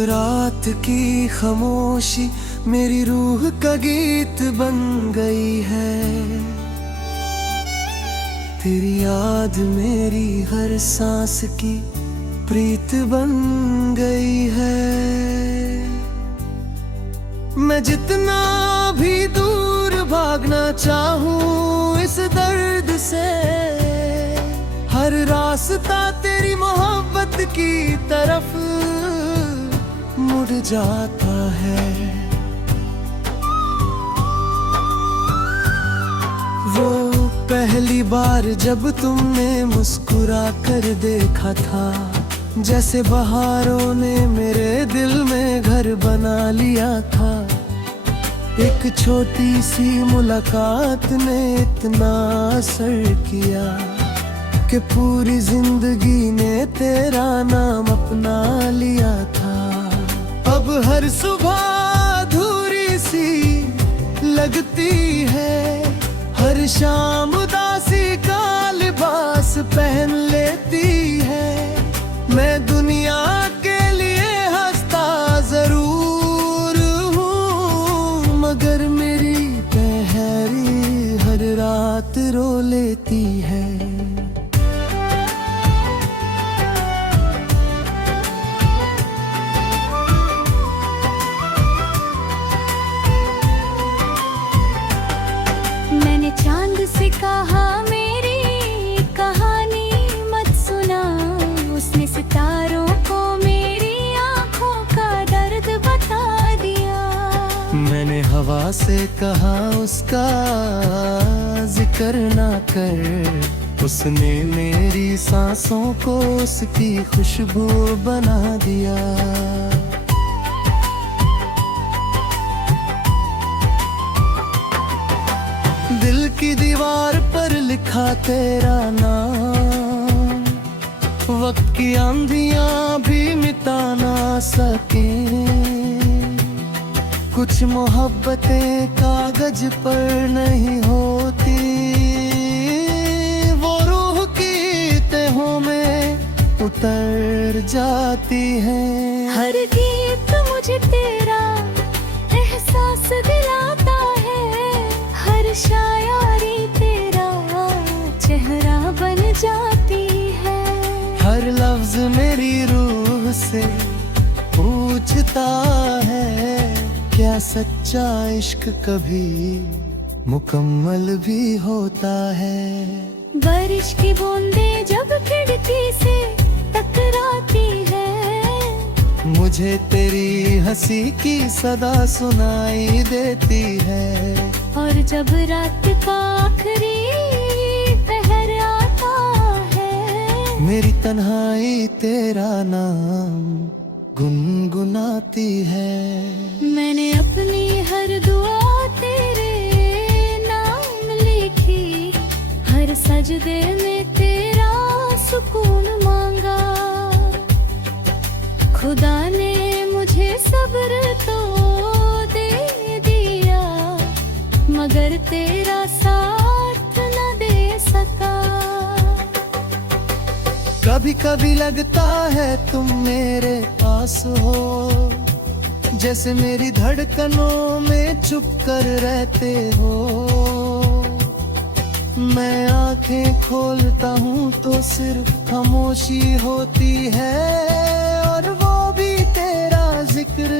रात की खामोशी मेरी रूह का गीत बन गई है। तेरी याद मेरी हर सांस की प्रीत बन गई है। मैं जितना भी दूर भागना चाहूं इस दर्द से, हर रास्ता तेरी मोहब्बत की तरफ मुड़ जाता है। वो पहली बार जब तुमने मुस्कुरा कर देखा था, जैसे बहारों ने मेरे दिल में घर बना लिया था। एक छोटी सी मुलाकात ने इतना असर किया कि पूरी जिंदगी ने तेरा नाम अपना लिया था। अब हर सुबह अधूरी सी लगती है, हर शाम उदासी का लिबास पहन लेती है। मैं दुनिया के लिए हंसता जरूर हूँ, मगर मेरी पहेली हर रात रो लेती है। मैंने चांद से कहा मेरी कहानी मत सुना, उसने सितारों को मेरी आंखों का दर्द बता दिया। मैंने हवा से कहा उसका जिक्र ना कर, उसने मेरी सांसों को उसकी खुशबू बना दिया। दिल की दीवार पर लिखा तेरा नाम, वक्त की आंधियां भी मिटा ना सके। कुछ मोहब्बतें कागज पर नहीं होती, वो रूह की तहों में उतर जाती है। हर गीत मुझे तेरा एहसास दिलाता है, हर शायरी तेरा चेहरा बन जाती है। हर लफ्ज मेरी रूह से पूछता है, क्या सच्चा इश्क कभी मुकम्मल भी होता है। बारिश की बूंदें जब खिड़की से टकराती है, मुझे तेरी हंसी की सदा सुनाई देती है। और जब रात का आखिरी पहर आता है, मेरी तन्हाई तेरा नाम गुनगुनाती है। मैंने अपनी हर दुआ तेरे नाम लिखी, हर सजदे में तेरा सुकून मांगा। खुदा ने मुझे सब्र तो दे दिया, मगर तेरा साथ न दे सका। कभी कभी लगता है तुम मेरे पास हो, जैसे मेरी धड़कनों में चुप कर रहते हो। मैं आंखें खोलता हूँ तो सिर्फ खामोशी होती है, और वो भी तेरा जिक्र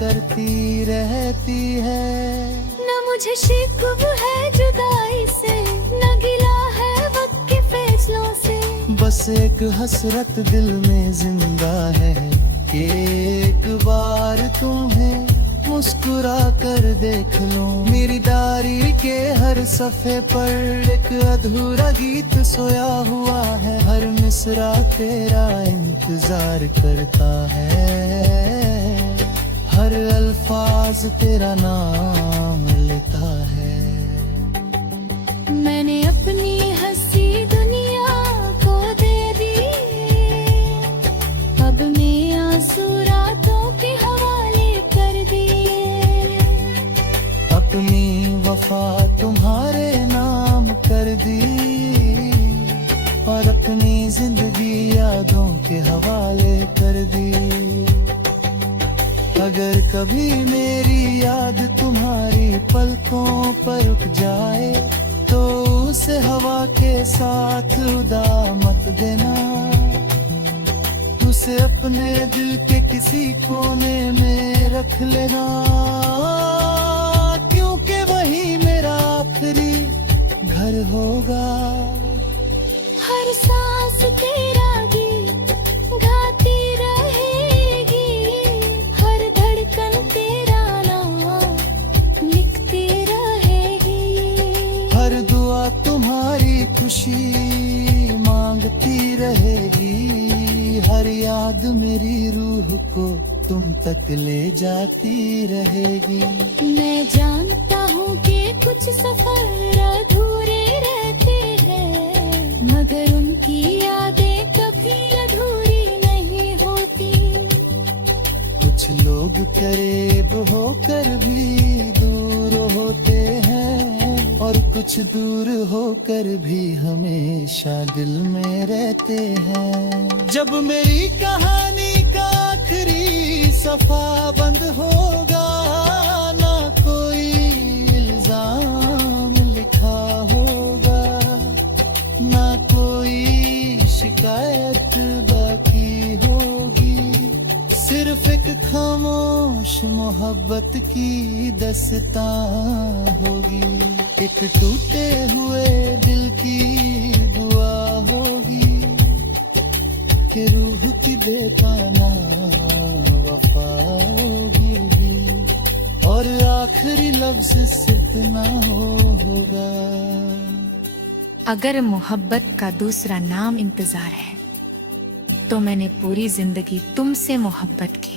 करती रहती है। न मुझे शिकव है जुदाई से, न गिला है वक्त के फैसलों से। बस एक हसरत दिल में जिंदा है कि एक बार तुम्हें मुस्कुरा कर देख लो। मेरी डायरी के हर सफ़े पर एक अधूरा गीत सोया हुआ है, हर मिसरा तेरा इंतजार करता है, हर अल्फाज तेरा नाम लेता है। मैंने अपनी हंसी दुनिया को दे दी, अब मैं आंसू रातों के हवाले कर दिए। अपनी वफा तुम्हारे नाम कर दी, और अपनी जिंदगी यादों के हवाले कर दी। अगर कभी मेरी याद तुम्हारी पलकों पर रुक जाए तो उसे हवा के साथ उड़ा मत देना, उसे अपने दिल के किसी कोने में रख लेना, क्योंकि वही मेरा आखिरी घर होगा। हर सांस तेरा गीत गाती रहेगी, हर धड़कन तेरा नाम लिखती रहेगी, हर दुआ तुम्हारी खुशी मांगती रहेगी, हर याद मेरी रूह को तुम तक ले जाती रहेगी। मैं जानता हूँ कि कुछ सफर अधूरे रहते हैं, मगर उनकी यादें कभी अधूरी नहीं होती। कुछ लोग करीब होकर भी दूर होते हैं, और कुछ दूर होकर भी हमेशा दिल में रहते हैं। जब मेरी कहानी का आखिरी सफा बंद होगा, ना कोई इल्जाम लिखा होगा, ना कोई शिकायत बाकी होगी, सिर्फ एक खामोश मोहब्बत की दास्तां होगी। एक टूटे हुए दिल की दुआ होगी कि रूह की बेपाना वफा होगी, और आखिरी लफ्ज सिर्फ ना होगा। अगर मोहब्बत का दूसरा नाम इंतजार है तो मैंने पूरी जिंदगी तुमसे मोहब्बत की।